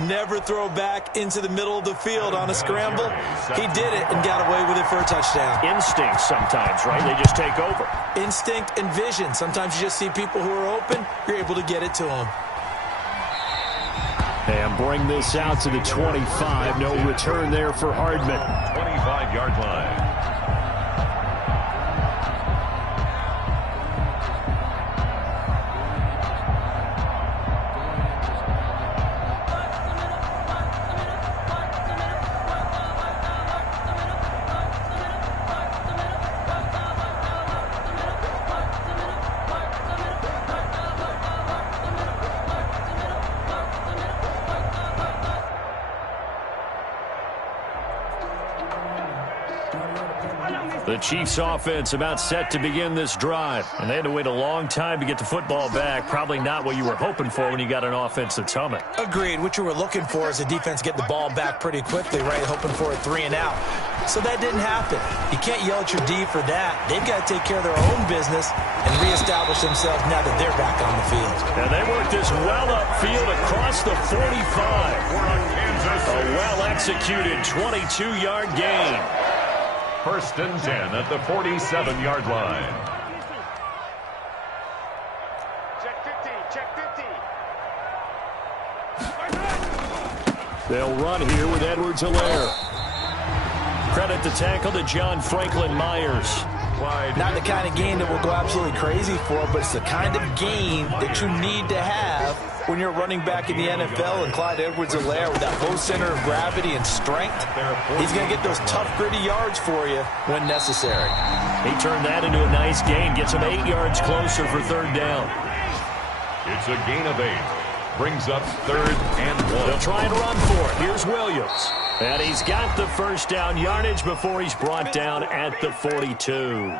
never throw back into the middle of the field on a scramble. He did it and got away with it for a touchdown. Instinct sometimes, right? They just take over. Instinct and vision. Sometimes you just see people who are open, you're able to get it to them. And bring this out to the 25. No return there for Hardman. 25-yard line. The Chiefs offense about set to begin this drive. And they had to wait a long time to get the football back. Probably not what you were hoping for when you got an offense that's humming. Agreed. What you were looking for is a defense getting the ball back pretty quickly, right? Hoping for a 3 and out. So that didn't happen. You can't yell at your D for that. They've got to take care of their own business and reestablish themselves now that they're back on the field. And they work this well upfield across the 45. A well-executed 22-yard gain. First and 10 at the 47-yard line. Check 50, check 50. They'll run here with Edwards-Helaire. Credit the tackle to John Franklin Myers. Not the kind of game that we'll go absolutely crazy for, but it's the kind of game that you need to have when you're running back in the NFL. And Clyde Edwards-Helaire with that low center of gravity and strength, he's going to get those tough, gritty yards for you when necessary. He turned that into a nice gain, gets him 8 yards closer for third down. It's a gain of 8. Brings up 3rd and 1. They'll try and run for it. Here's Williams. And he's got the first down yardage before he's brought down at the 42.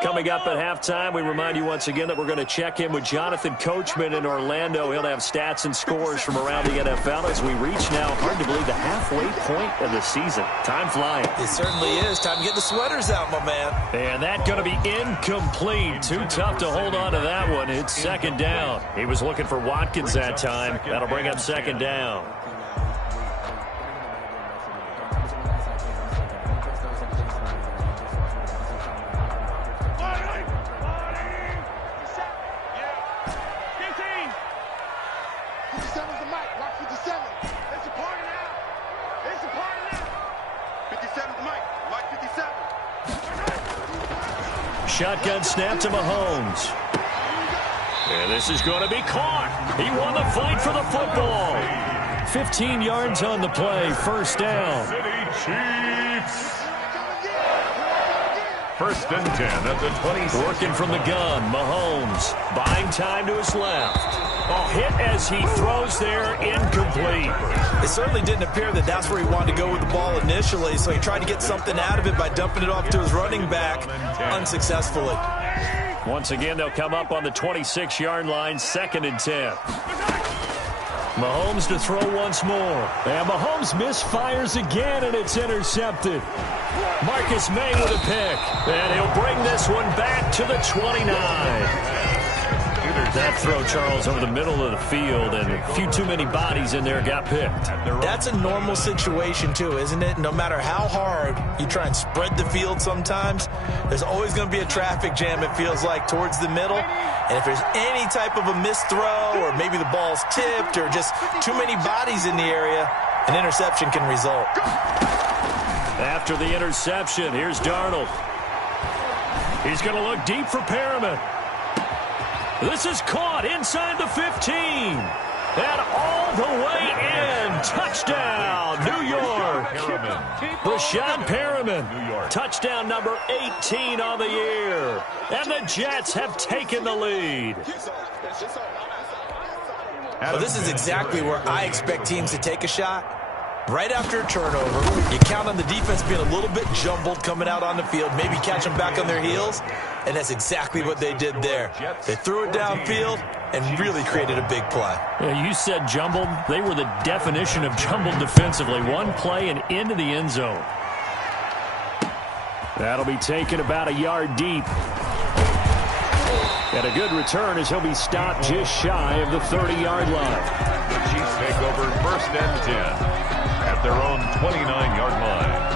Coming up at halftime, we remind you once again that we're going to check in with Jonathan Coachman in Orlando. He'll have stats and scores from around the NFL as we reach now, hard to believe, the halfway point of the season. Time flying. It certainly is. Time to get the sweaters out, my man. And that's going to be incomplete. Too tough to hold on to that one. It's second down. He was looking for Watkins that time. That'll bring up second down. Shotgun snap to Mahomes. And this is going to be caught. He won the fight for the football. 15 yards on the play. First down. City Chiefs. First and 10 at the 26. Working from the gun. Mahomes buying time to his left. Oh, hit as he throws there, incomplete. It certainly didn't appear that that's where he wanted to go with the ball initially, so he tried to get something out of it by dumping it off to his running back unsuccessfully. Once again, they'll come up on the 26-yard line, 2nd and 10. Mahomes to throw once more. And Mahomes misfires again, and it's intercepted. Marcus May with a pick. And he'll bring this one back to the 29. That throw, Charles, over the middle of the field, and a few too many bodies in there got picked. That's a normal situation, too, isn't it? No matter how hard you try and spread the field sometimes, there's always going to be a traffic jam, it feels like, towards the middle. And if there's any type of a missed throw, or maybe the ball's tipped, or just too many bodies in the area, an interception can result. After the interception, here's Darnold. He's going to look deep for Perriman. This is caught inside the 15. And all the way in. Touchdown, New York. Rashad Perriman. Touchdown number 18 on the year. And the Jets have taken the lead. Well, this is exactly where I expect teams to take a shot. Right after a turnover, you count on the defense being a little bit jumbled coming out on the field, maybe catch them back on their heels, and that's exactly what they did there. They threw it downfield and really created a big play. Yeah, you said jumbled. They were the definition of jumbled defensively. One play and into the end zone. That'll be taken about a yard deep. And a good return as he'll be stopped just shy of the 30-yard line. The Chiefs take over 1st and 10 at their own 29-yard line.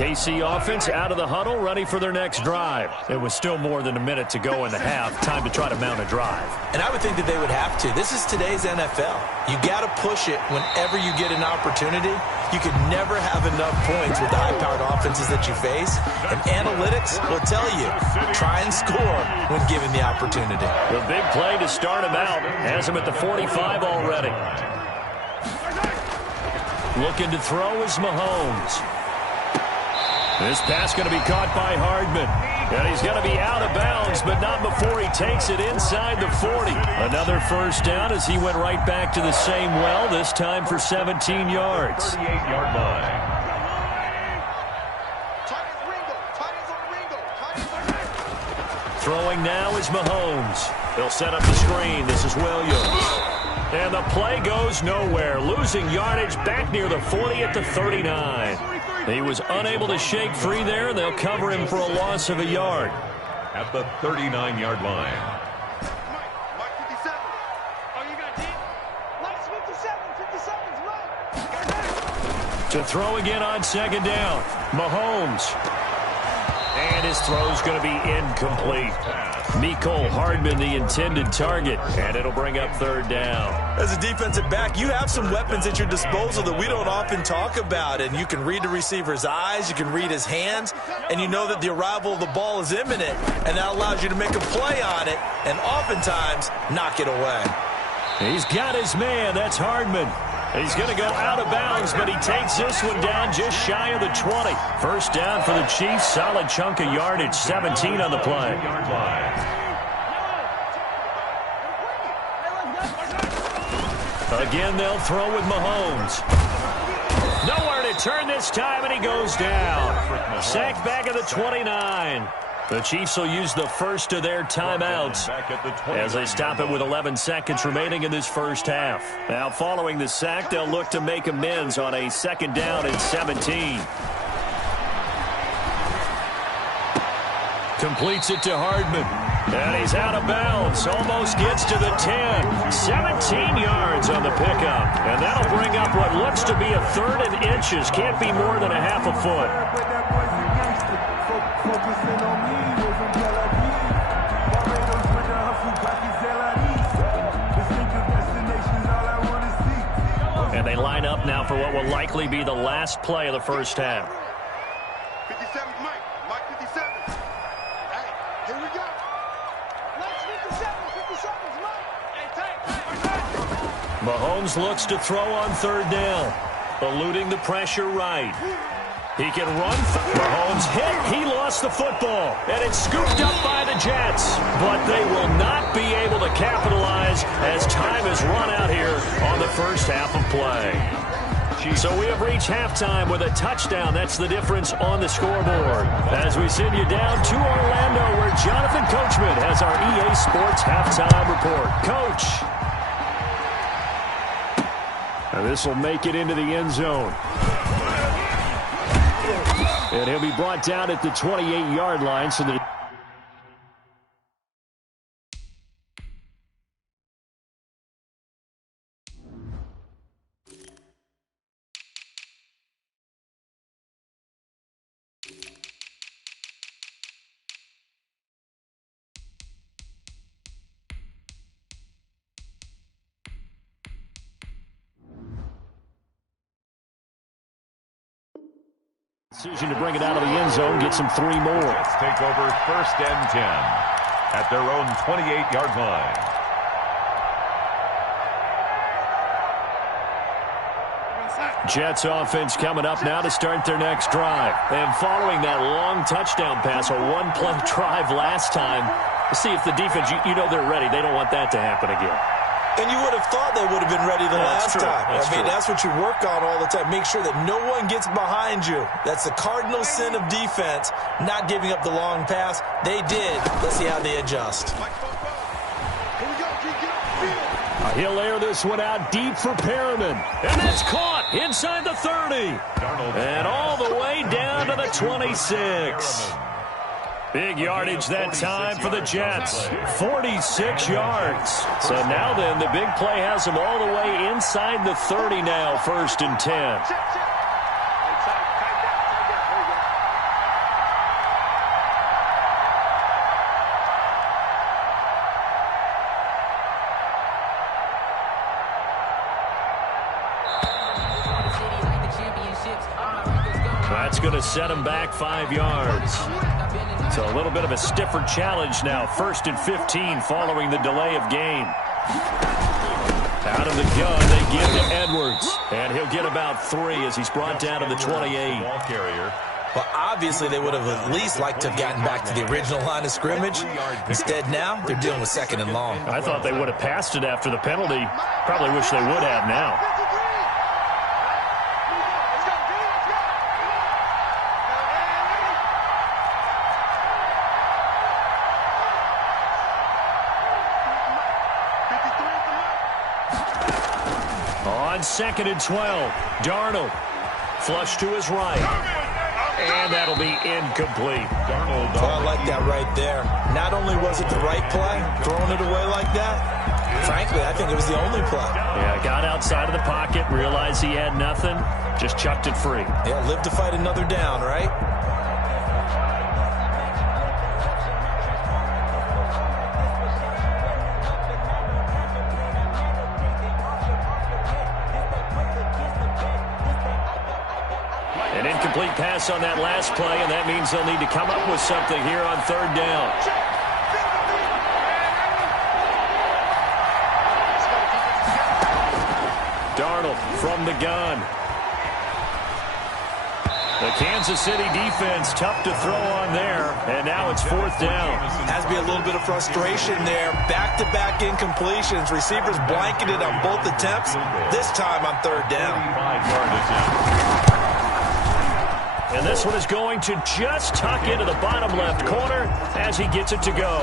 KC offense out of the huddle, ready for their next drive. It was still more than a minute to go in the half. Time to try to mount a drive. And I would think that they would have to. This is today's NFL. You got to push it whenever you get an opportunity. You could never have enough points with the high-powered offenses that you face. And analytics will tell you, try and score when given the opportunity. The big play to start him out has him at the 45 already. Looking to throw is Mahomes. This pass going to be caught by Hardman. And he's going to be out of bounds, but not before he takes it inside the 40. Another first down as he went right back to the same well, this time for 17 yards. 38-yard line. Throwing now is Mahomes. He'll set up the screen. This is Williams. And the play goes nowhere. Losing yardage back near the 40 at the 39. He was unable to shake free there. They'll cover him for a loss of a yard. At the 39-yard line. Mark 57. Oh, you got deep? Mark 57. 57's right. To throw again on second down. Mahomes. And his throw's going to be incomplete. Mecole Hardman, the intended target, and it'll bring up third down. As a defensive back, you have some weapons at your disposal that we don't often talk about, and you can read the receiver's eyes, you can read his hands, and you know that the arrival of the ball is imminent, and that allows you to make a play on it and oftentimes knock it away. He's got his man. That's Hardman. He's going to go out of bounds, but he takes this one down just shy of the 20. First down for the Chiefs. Solid chunk of yardage. 17 on the play. Again, they'll throw with Mahomes. Nowhere to turn this time, and he goes down. Sacked back at the 29. The Chiefs will use the first of their timeouts as they stop it with 11 seconds remaining in this first half. Now, following the sack, they'll look to make amends on a second down and 17. Completes it to Hardman. And he's out of bounds. Almost gets to the 10. 17 yards on the pickup. And that'll bring up what looks to be a third and inches. Can't be more than a half a foot. And they line up now for what will likely be the last play of the first half. 57's Mike. Mike 57. Hey, here we go. Mike 57. 57's Mike. Hey, tight. Mahomes looks to throw on third down. Eluding the pressure right. He can run. Mahomes hit. He lost the football. And it's scooped up by the Jets. But they will not be able to capitalize as time has run out here on the first half of play. So we have reached halftime with a touchdown. That's the difference on the scoreboard. As we send you down to Orlando, where Jonathan Coachman has our EA Sports halftime report. Coach. And this will make it into the end zone. And he'll be brought down at the 28-yard line. So the decision to bring it out of the end zone, gets him 3 more. Let's take over 1st and 10 at their own 28-yard line. Jets offense coming up now to start their next drive. And following that long touchdown pass, a one-play drive last time, See if the defense, you know they're ready. They don't want that to happen again. And you would have thought they would have been ready the last time. That's what you work on all the time. Make sure that no one gets behind you. That's the cardinal sin of defense, not giving up the long pass. They did. Let's see how they adjust. He'll air this one out deep for Perriman. And that's caught inside the 30. And all the way down to the 26. Big yardage that time for the Jets. 46 yards. So now then, the big play has them all the way inside the 30 now, 1st and 10. That's going to set him back 5 yards. So a little bit of a stiffer challenge now. 1st and 15 following the delay of game. Out of the gun, they give to Edwards. And he'll get about 3 as he's brought down to the 28. Ball carrier. Well, obviously, they would have at least liked to have gotten back to the original line of scrimmage. Instead, now, they're dealing with 2nd and long. I thought they would have passed it after the penalty. Probably wish they would have now. On 2nd and 12, Darnold. Flush to his right. And that'll be incomplete. Darnold. I like that right there. Not only was it the right play, throwing it away like that, frankly, I think it was the only play. Yeah, got outside of the pocket, realized he had nothing, just chucked it free. Yeah, live to fight another down, right? An incomplete pass on that last play, and that means they'll need to come up with something here on 3rd down. Darnold from the gun. The Kansas City defense tough to throw on there, and now it's 4th down. Has to be a little bit of frustration there. Back-to-back incompletions. Receivers blanketed on both attempts. This time on 3rd down. 5-yard attempt. And this one is going to just tuck into the bottom left corner as he gets it to go.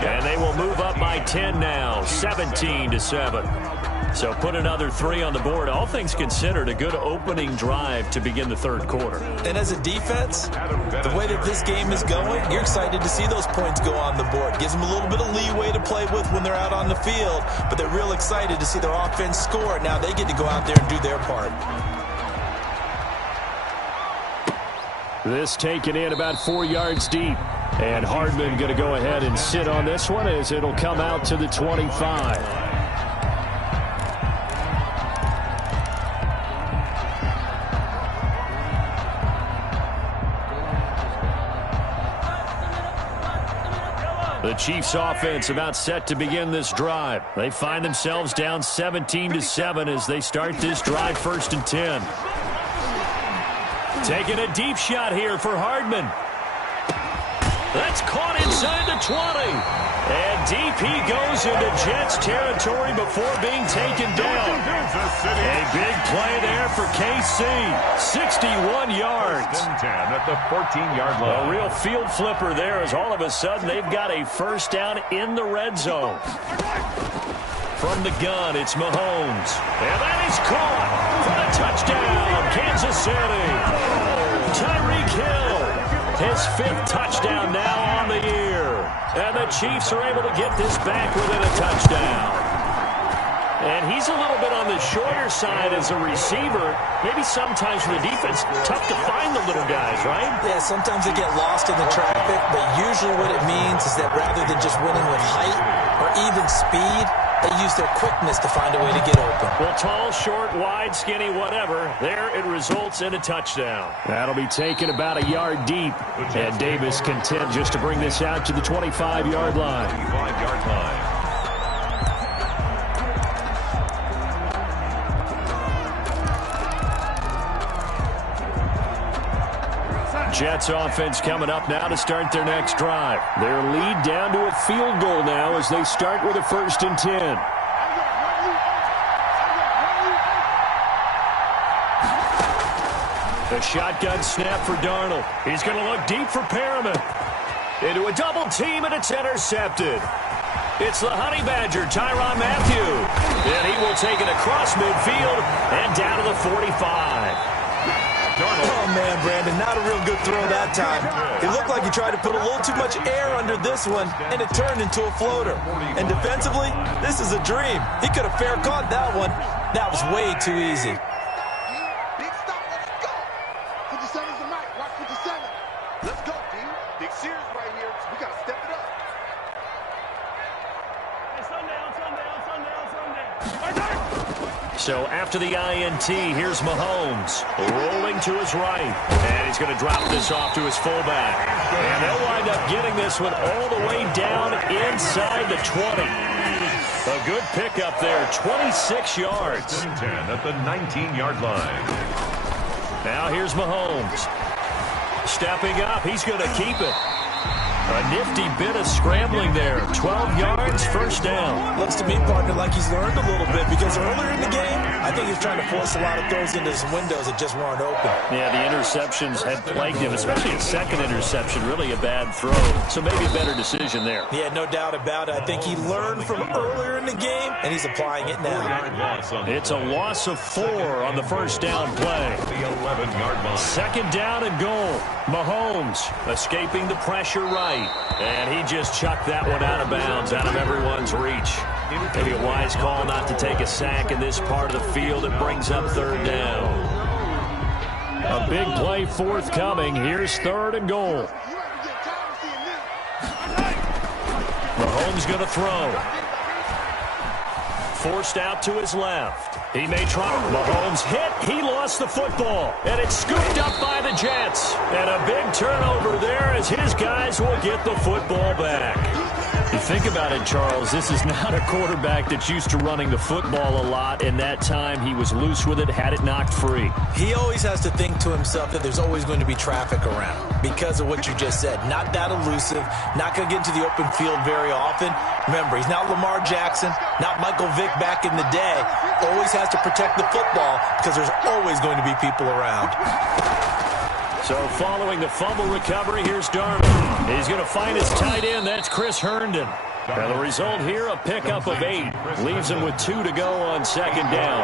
And they will move up by 10 now, 17-7. So put another 3 on the board. All things considered, a good opening drive to begin the 3rd quarter. And as a defense, the way that this game is going, you're excited to see those points go on the board. Gives them a little bit of leeway to play with when they're out on the field, but they're real excited to see their offense score. Now they get to go out there and do their part. This taken in about 4 yards deep. And Hardman going to go ahead and sit on this one as it'll come out to the 25. The Chiefs offense about set to begin this drive. They find themselves down 17-7 as they start this drive 1st and 10. Taking a deep shot here for Hardman. That's caught inside the 20. And deep he goes into Jets territory before being taken down. A big play there for KC. 61 yards. 10 at the 14-yard line. A real field flipper there as all of a sudden they've got a 1st down in the red zone. From the gun, it's Mahomes. And that is caught for the touchdown, Kansas City. Tyreek Hill, his 5th touchdown now on the year. And the Chiefs are able to get this back within a touchdown. And he's a little bit on the shorter side as a receiver. Maybe sometimes for the defense, tough to find the little guys, right? Yeah, sometimes they get lost in the traffic, but usually what it means is that rather than just winning with height or even speed, they use their quickness to find a way to get open. Well, tall, short, wide, skinny, whatever. There it results in a touchdown. That'll be taken about a yard deep. And Davis content just to bring this out to the 25-yard line. 25-yard line. Jets offense coming up now to start their next drive. Their lead down to a field goal now as they start with a 1st and 10. The shotgun snap for Darnold. He's going to look deep for Perriman. Into a double team, and it's intercepted. It's the Honey Badger, Tyrann Mathieu. And he will take it across midfield and down to the 45. Oh, man, Brandon, not a real good throw that time. It looked like he tried to put a little too much air under this one, and it turned into a floater. And defensively, this is a dream. He could have fair caught that one. That was way too easy. Big stop, let's go. 57's the mic, watch 57. Let's go, D. Big series right here. We got to step it up. Hey, sundown. So after the INT, here's Mahomes rolling to his right. And he's going to drop this off to his fullback. And they'll wind up getting this one all the way down inside the 20. A good pickup there, 26 yards. 10 at the 19-yard line. Now here's Mahomes. Stepping up, he's going to keep it. A nifty bit of scrambling there. 12 yards, 1st down. Looks to me, partner, like he's learned a little bit because earlier in the game, I think he was trying to force a lot of throws into some windows that just weren't open. Yeah, the interceptions had plagued him, especially a second interception, really a bad throw. So maybe a better decision there. Yeah, no doubt about it. I think he learned from earlier in the game, and he's applying it now. It's a loss of 4 on the 1st down play. The 11-yard line. 2nd down and goal. Mahomes escaping the pressure right. And he just chucked that one out of bounds, out of everyone's reach. Maybe a wise call not to take a sack in this part of the field. It brings up 3rd down. A big play forthcoming. Here's 3rd and goal. Mahomes going to throw. Forced out to his left. He may try. Mahomes hit. He lost the football. And it's scooped up by the Jets. And a big turnover there as his guys will get the football back. You think about it, Charles, this is not a quarterback that's used to running the football a lot, and that time he was loose with it, had it knocked free. He always has to think to himself that there's always going to be traffic around because of what you just said. Not that elusive, not going to get into the open field very often. Remember, he's not Lamar Jackson, not Michael Vick back in the day. Always has to protect the football because there's always going to be people around. So following the fumble recovery, here's Darnold. He's going to find his tight end. That's Chris Herndon. Now the result here, a pickup of 8. Leaves him with 2 to go on 2nd down.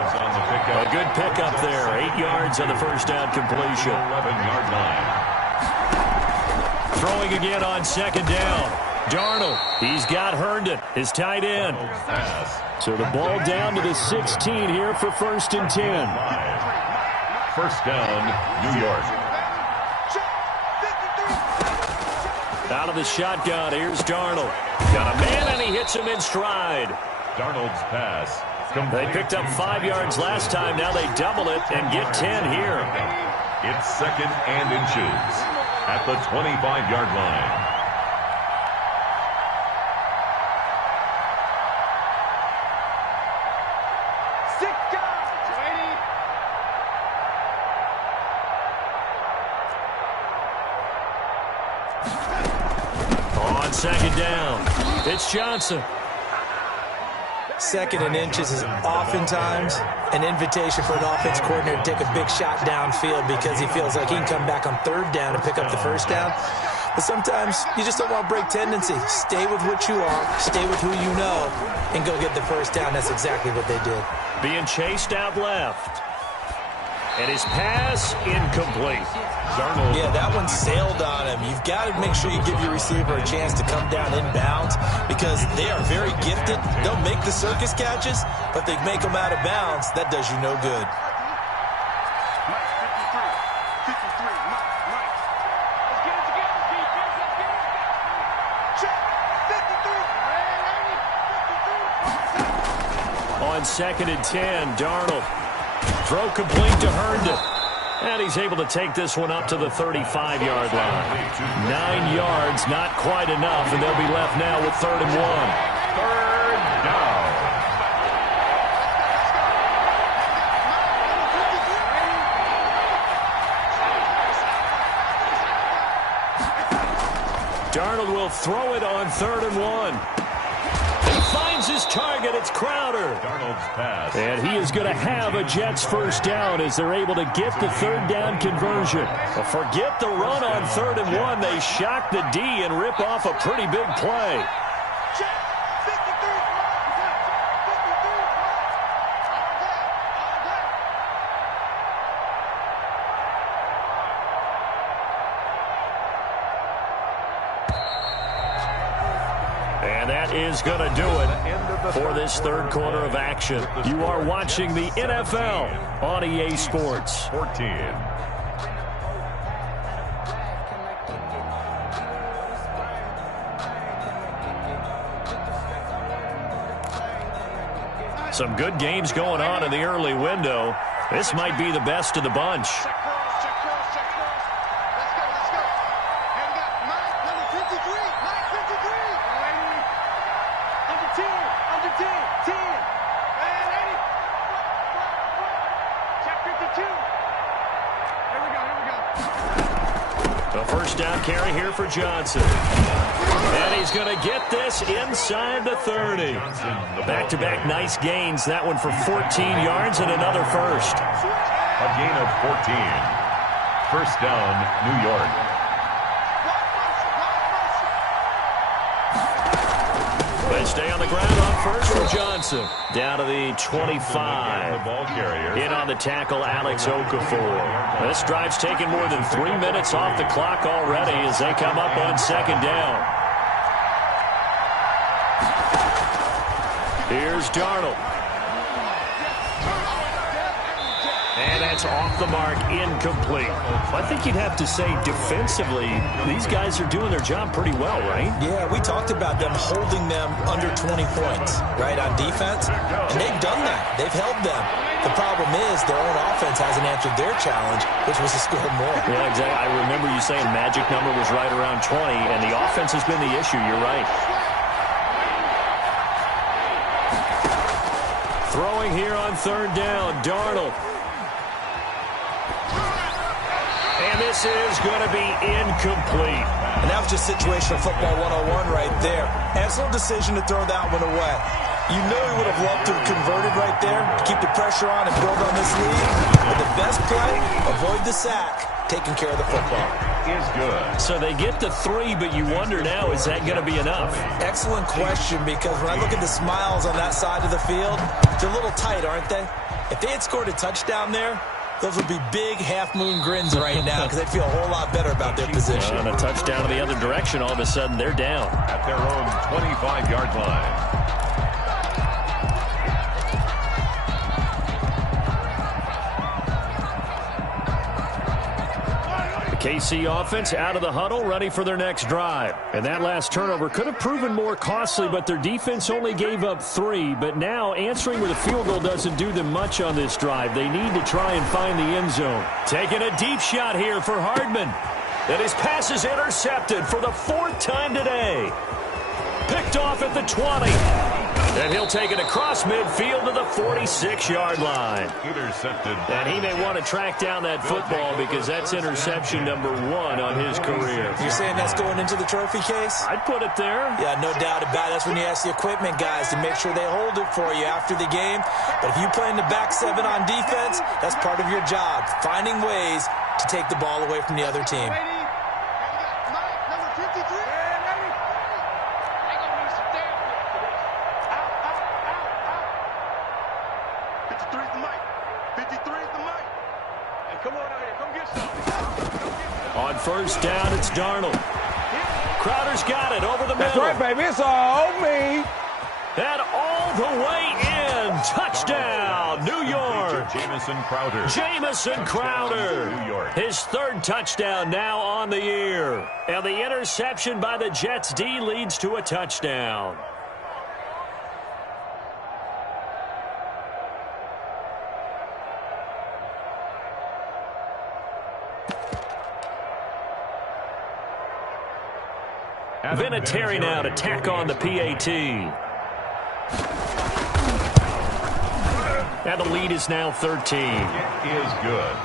A good pickup there. 8 yards on the 1st down completion. 11-yard line. Throwing again on 2nd down. Darnold, he's got Herndon, his tight end. So the ball down to the 16 here for 1st and 10. 1st down, New York. Out of the shotgun, here's Darnold. Got a man, and he hits him in stride. Darnold's pass. They picked up 5 yards last time. Now they double it and get 10 here. It's 2nd and inches at the 25-yard line. On 2nd down, it's Johnson. 2nd and inches is oftentimes an invitation for an offense coordinator to take a big shot downfield because he feels like he can come back on 3rd down and pick up the 1st down. But sometimes you just don't want to break tendency. Stay with what you are, stay with who you know, and go get the 1st down. That's exactly what they did. Being chased out left. And his pass incomplete. Darnold. Yeah, that one sailed on him. You've got to make sure you give your receiver a chance to come down inbounds because they are very gifted. They'll make the circus catches, but they make them out of bounds. That does you no good. On 2nd and 10, Darnold. Throw complete to Herndon. And he's able to take this one up to the 35-yard line. 9 yards, not quite enough, and they'll be left now with 3rd and 1. 3rd down. 3rd and 1. He finds his target. It's Crowder. Darnold's pass. And he is going to have a Jets first down as they're able to get the 3rd down conversion. Well, forget the run on 3rd and 1. They shock the D and rip off a pretty big play. And that is going to do it for this 3rd quarter of action. You are watching the NFL on EA Sports. 14. Some good games going on in the early window. This might be the best of the bunch. A first down carry here for Johnson. And he's going to get this inside the 30. Back-to-back nice gains. That one for 14 yards and another first. A gain of 14. First down, New York. They stay on the ground on first for Johnson. Down to the 25. The ball carrier. In on the tackle, Alex Okafor. This drive's taken more than 3 minutes off the clock already as they come up on 2nd down. Here's Darnold. And that's off the mark, incomplete. I think you'd have to say defensively, these guys are doing their job pretty well, right? Yeah, we talked about them holding them under 20 points, right, on defense. And they've done that. They've held them. The problem is their own offense hasn't answered their challenge, which was to score more. Yeah, exactly. I remember you saying magic number was right around 20, and the offense has been the issue. You're right. Throwing here on 3rd down, Darnold. And this is going to be incomplete. And that was just situational football 101 right there. Excellent decision to throw that one away. You know he would have loved to have converted right there to keep the pressure on and build on this lead. But the best play, avoid the sack, taking care of the football. Is good. So they get the 3, but you wonder now, is that going to be enough? Excellent question, because when I look at the smiles on that side of the field, they're a little tight, aren't they? If they had scored a touchdown there, those would be big half-moon grins right now because they'd feel a whole lot better about their position. On a touchdown in the other direction, all of a sudden they're down. At their own 25-yard line. KC offense out of the huddle, ready for their next drive. And that last turnover could have proven more costly, but their defense only gave up 3. But now answering with a field goal doesn't do them much on this drive. They need to try and find the end zone. Taking a deep shot here for Hardman. And his pass is intercepted for the 4th time today. Picked off at the 20. And he'll take it across midfield to the 46-yard line. Intercepted. And he may want to track down that football because that's interception number 1 on his career. You're saying that's going into the trophy case? I'd put it there. Yeah, no doubt about it. That's when you ask the equipment guys to make sure they hold it for you after the game. But if you play in the back 7 on defense, that's part of your job, finding ways to take the ball away from the other team. On first down, it's Darnold. Crowder's got it over the middle. That's right, baby. It's all me. And all the way in. Touchdown, New York. Jamison Crowder. New York. His 3rd touchdown now on the year. And the interception by the Jets D leads to a touchdown. Vinatieri now to tack on the PAT. And the lead is now 13. It is good.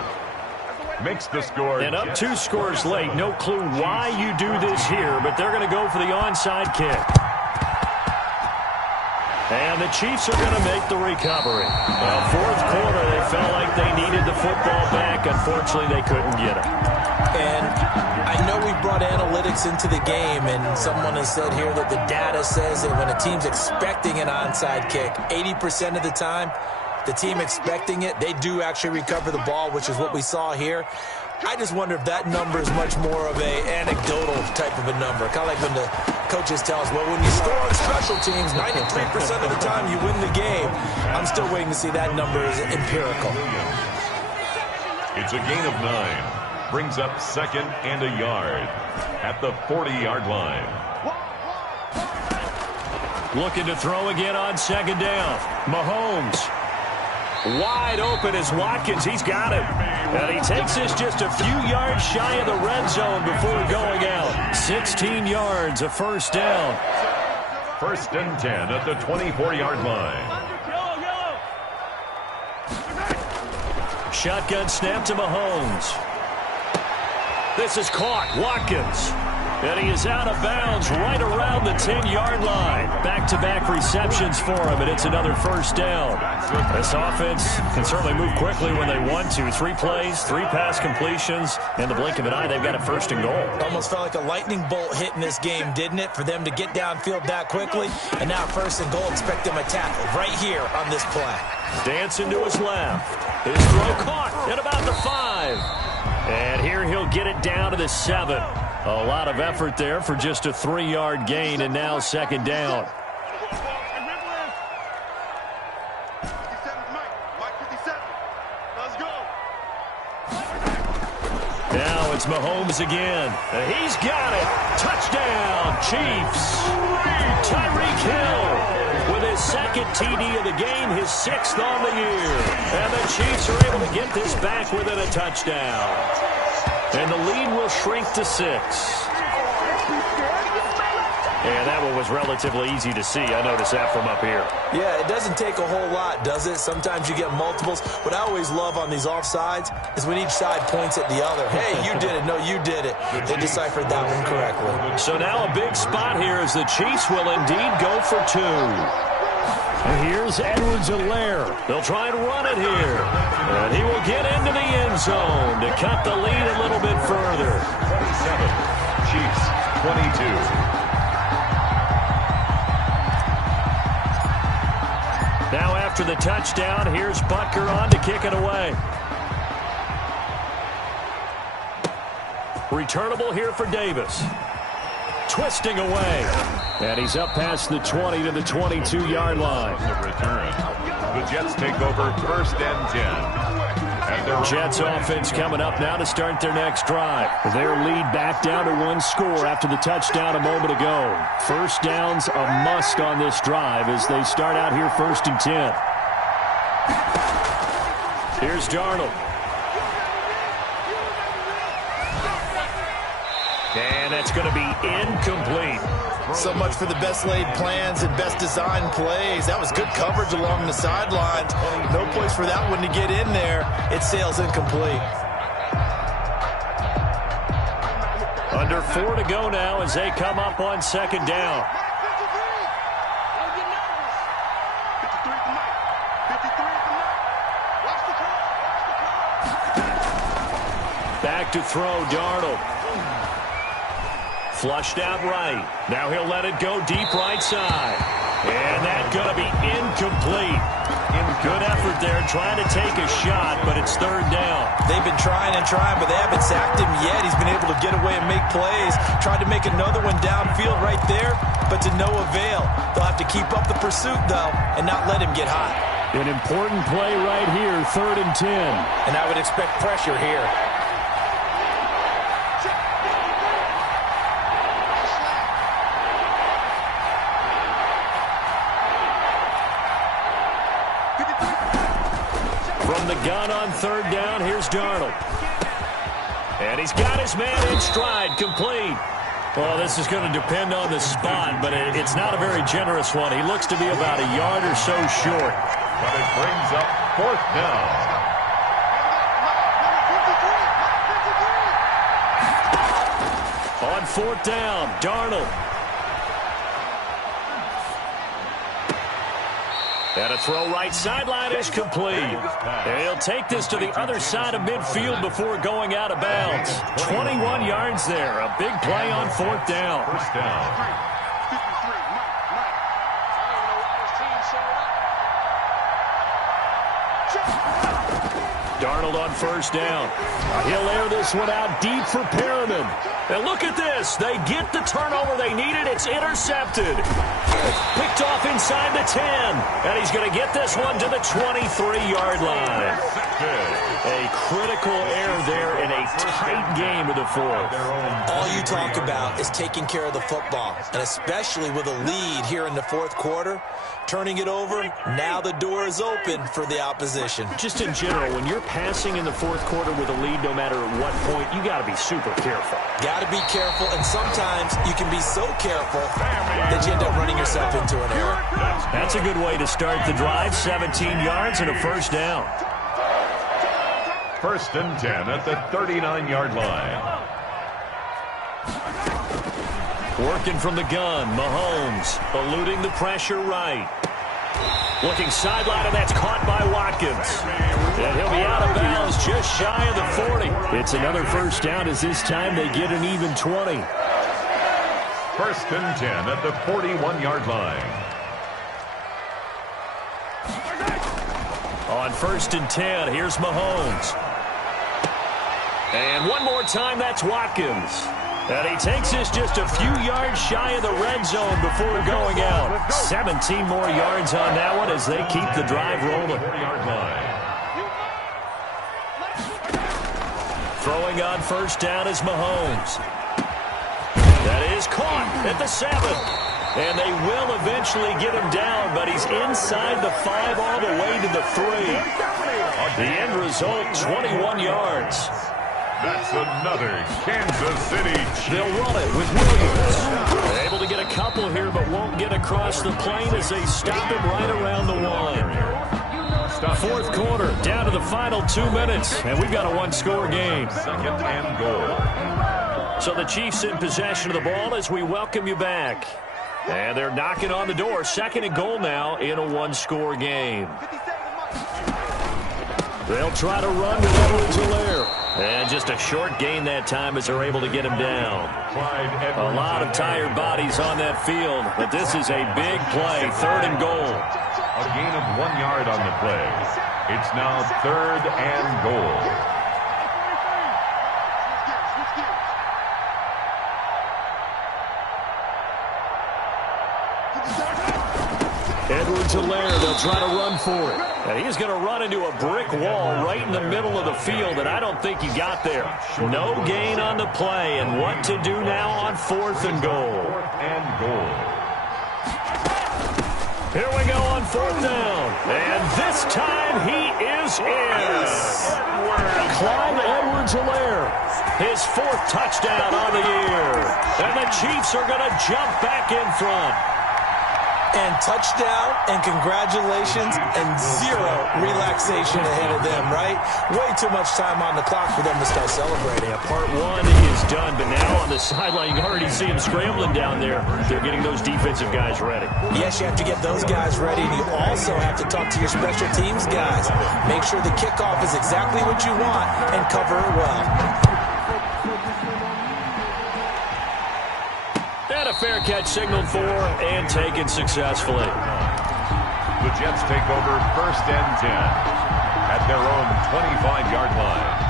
makes the score. And up 2 scores late. No clue why you do this here, but they're going to go for the onside kick. And the Chiefs are going to make the recovery. Well, fourth quarter, they felt like they needed the football back. Unfortunately, they couldn't get it. And I know we brought analytics into the game, and someone has said here that the data says that when a team's expecting an onside kick, 80% of the time, the team expecting it, they do actually recover the ball, which is what we saw here. I just wonder if that number is much more of a anecdotal type of a number. Kind of like when the coaches tell us, well, when you score on special teams, 93% of the time you win the game. I'm still waiting to see that number is empirical. It's a gain of 9. Brings up 2nd and a yard at the 40-yard line. Looking to throw again on 2nd down. Mahomes. Wide open is Watkins. He's got it. And he takes this just a few yards shy of the red zone before going out. 16 yards, a first down. 1st and 10 at the 24-yard line. Shotgun snap to Mahomes. This is caught. Watkins. And he is out of bounds right around the 10-yard line. Back-to-back receptions for him, and it's another first down. This offense can certainly move quickly when they want to. 3 plays, 3 pass completions. In the blink of an eye, they've got a 1st and goal. Almost felt like a lightning bolt hit in this game, didn't it? For them to get downfield that quickly. And now 1st and goal, expect them to tackle right here on this play. Dancing to his left. His throw caught at about the 5. And here he'll get it down to the 7. A lot of effort there for just a 3-yard gain, and now 2nd down. Now it's Mahomes again. He's got it. Touchdown, Chiefs. Tyreek Hill with his 2nd TD of the game, his 6th on the year. And the Chiefs are able to get this back within a touchdown. And the lead will shrink to 6. And that one was relatively easy to see. I noticed that from up here. Yeah, it doesn't take a whole lot, does it? Sometimes you get multiples. What I always love on these offsides is when each side points at the other. Hey, you did it. No, you did it. They deciphered that one correctly. So now a big spot here as the Chiefs will indeed go for 2. And here's Edwards-Helaire. They'll try and run it here. And he will get into the end zone to cut the lead a little bit further. 27. Chiefs 22. Now after the touchdown, here's Butker on to kick it away. Returnable here for Davis. Twisting away. And he's up past the 20 to the 22-yard line. The return. The Jets take over 1st and 10. Jets offense coming up now to start their next drive. Their lead back down to 1 score after the touchdown a moment ago. 1st down's a must on this drive as they start out here 1st and 10. Here's Darnold. And that's going to be incomplete. So much for the best laid plans and best designed plays. That was good coverage along the sidelines. No place for that one to get in there. It sails incomplete. Under 4 to go now as they come up on 2nd down. Back to throw, Darnold. Flushed out right. Now he'll let it go deep right side. And that's going to be incomplete. Good effort there trying to take a shot, but it's 3rd down. They've been trying and trying, but they haven't sacked him yet. He's been able to get away and make plays. Tried to make another one downfield right there, but to no avail. They'll have to keep up the pursuit, though, and not let him get hot. An important play right here, 3rd and 10. And I would expect pressure here. From the gun on 3rd down, here's Darnold. And he's got his man in stride, complete. Well, this is going to depend on the spot, but it's not a very generous one. He looks to be about a yard or so short. But it brings up 4th down. 4th down. Darnold. And a throw right sideline is complete. And he'll take this to the other side of midfield before going out of bounds. 21 yards there. A big play on 4th down. First down. Darnold on 1st down. He'll air this one out deep for Perriman. And look at this. They get the turnover they needed. It's intercepted. Picked off inside the 10. And he's going to get this one to the 23-yard line. A critical error there in a tight game of the 4th. All you talk about is taking care of the football, and especially with a lead here in the 4th quarter. Turning it over, now the door is open for the opposition. Just in general, when you're passing in the 4th quarter with a lead, no matter at what point, you got to be super careful. Got to be careful, and sometimes you can be so careful that you end up running yourself into an error. That's a good way to start the drive. 17 yards and a 1st down. 1st and 10 at the 39-yard line. Working from the gun, Mahomes eluding the pressure right. Looking sideline, and that's caught by Watkins. And he'll be out of bounds just shy of the 40. It's another 1st down as this time they get an even 20. 1st and 10 at the 41-yard line. On 1st and 10, here's Mahomes. And one more time, that's Watkins. And he takes this just a few yards shy of the red zone before going out. 17 more yards on that one as they keep the drive rolling. Throwing on 1st down is Mahomes. That is caught at the 7. And they will eventually get him down, but he's inside the 5 all the way to the 3. The end result, 21 yards. That's another Kansas City Chiefs. They'll run it with Williams. They're able to get a couple here, but won't get across the plane as they stop him right around the 1. 4th quarter, down to the final 2 minutes, and we've got a 1-score game. 2nd and goal. So the Chiefs in possession of the ball as we welcome you back. And they're knocking on the door. 2nd and goal now in a 1-score game. They'll try to run with Edwards-Helaire. And just a short gain that time as they're able to get him down. A lot of tired bodies on that field, but this is a big play. 3rd and goal. A gain of 1 yard on the play. It's now 3rd and goal. Edwards-Helaire, they'll try to run for it. And he's going to run into a brick wall right in the middle of the field, and I don't think he got there. No gain on the play, and what to do now on 4th and goal. 4th and goal. Here we go on 4th down. And this time he is in. Clyde Edwards-Helaire, his 4th touchdown on the year. And the Chiefs are going to jump back in front. And touchdown, and congratulations, and 0 relaxation ahead of them, right? Way too much time on the clock for them to start celebrating. Yeah, part 1 is done, but now on the sideline, you can already see them scrambling down there. They're getting those defensive guys ready. Yes, you have to get those guys ready, and you also have to talk to your special teams guys. Make sure the kickoff is exactly what you want and cover it well. And a fair catch signaled for and taken successfully. The Jets take over 1st and 10 at their own 25-yard line.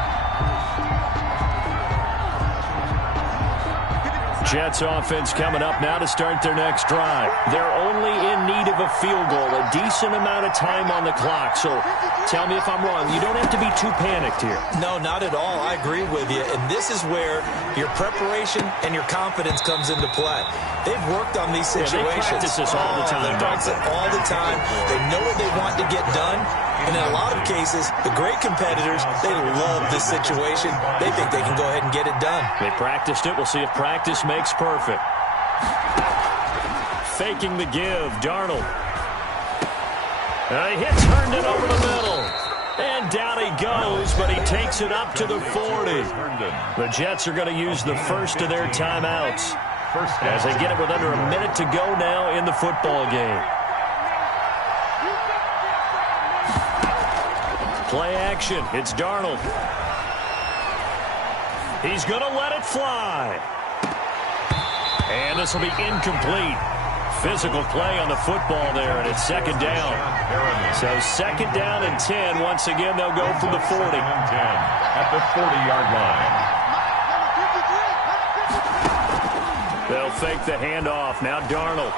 Jets offense coming up now to start their next drive. They're only in need of a field goal, a decent amount of time on the clock. So tell me if I'm wrong. You don't have to be too panicked here. No, not at all. I agree with you. And this is where your preparation and your confidence comes into play. They've worked on these situations. They practice this all the time. They practice it all the time. They know what they want to get done. And in a lot of cases, the great competitors, they love this situation. They think they can go ahead and get it done. They practiced it. We'll see if practice makes perfect. Faking the give, Darnold. He hits Herndon over the middle. And down he goes, but he takes it up to the 40. The Jets are going to use the first of their timeouts as they get it with under a minute to go now in the football game. Play action. It's Darnold. He's going to let it fly. And this will be incomplete. Physical play on the football there, and it's second down. So second down and 10. Once again, they'll go from the 40. At the 40-yard line. They'll fake the handoff. Now Darnold.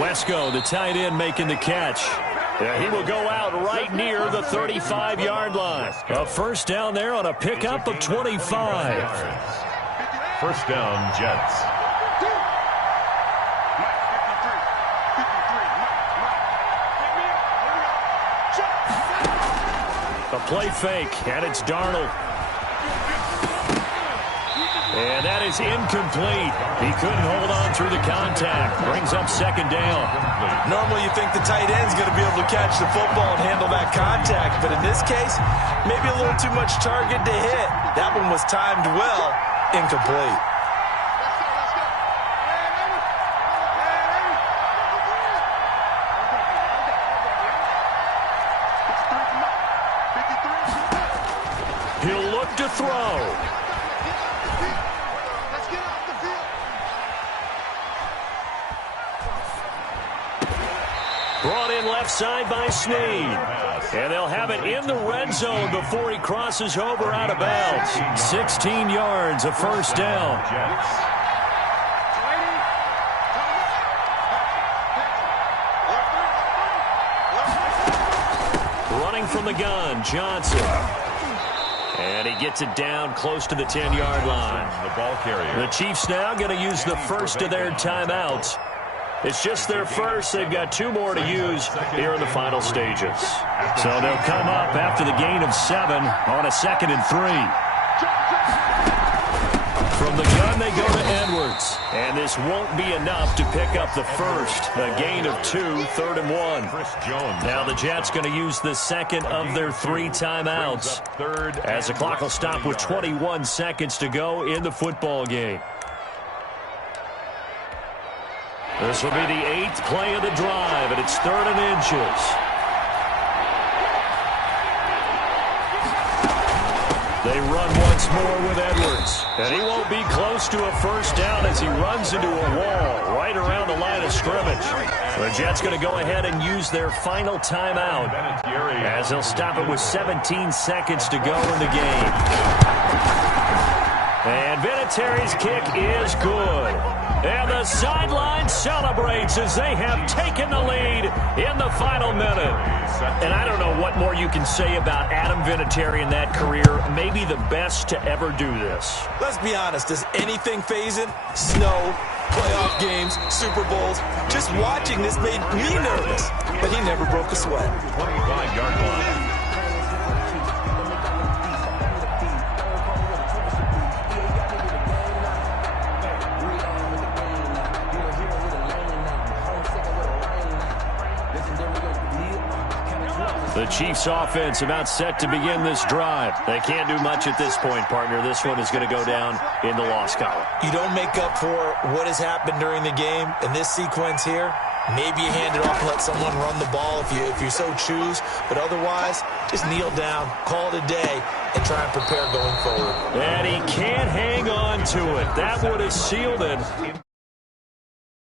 Wesco, the tight end, making the catch. Yeah, he will go out right near the 35-yard line. A first down there on a pickup of 25. First down, Jets. A play fake, and it's Darnold. And that is incomplete. He couldn't hold on through the contact. Brings up second down. Normally you think the tight end's going to be able to catch the football and handle that contact, but in this case, maybe a little too much target to hit. That one was timed well. Incomplete. He'll look to throw. Brought in left side by Snead. And they'll have it in the red zone before he crosses over out of bounds. 16 yards, a first down. Running from the gun, Johnson. And he gets it down close to the 10-yard line. The ball carrier. The Chiefs now going to use the first of their timeouts. It's just their first. They've got two more to use here in the final stages. So they'll come up after the gain of 7 on a 2nd and 3. From the gun, they go to Edwards. And this won't be enough to pick up the first. A gain of 2, 3rd and 1. Now the Jets going to use the second of their 3 timeouts as the clock will stop with 21 seconds to go in the football game. This will be the 8th play of the drive, and it's 3rd and inches. They run once more with Edwards. And he won't be close to a first down as he runs into a wall right around the line of scrimmage. The Jets going to go ahead and use their final timeout as they'll stop it with 17 seconds to go in the game. And Vinatieri's kick is good. And the sideline celebrates as they have taken the lead in the final minute. And I don't know what more you can say about Adam Vinatieri in that career. Maybe the best to ever do this. Let's be honest. Does anything faze him? Snow, playoff games, Super Bowls. Just watching this made me nervous. But he never broke a sweat. 25-yard line. The Chiefs offense about set to begin this drive. They can't do much at this point, partner. This one is going to go down in the loss column. You don't make up for what has happened during the game in this sequence here. Maybe you hand it off and let someone run the ball if you so choose. But otherwise, just kneel down, call it a day, and try and prepare going forward. And he can't hang on to it. That would have sealed it.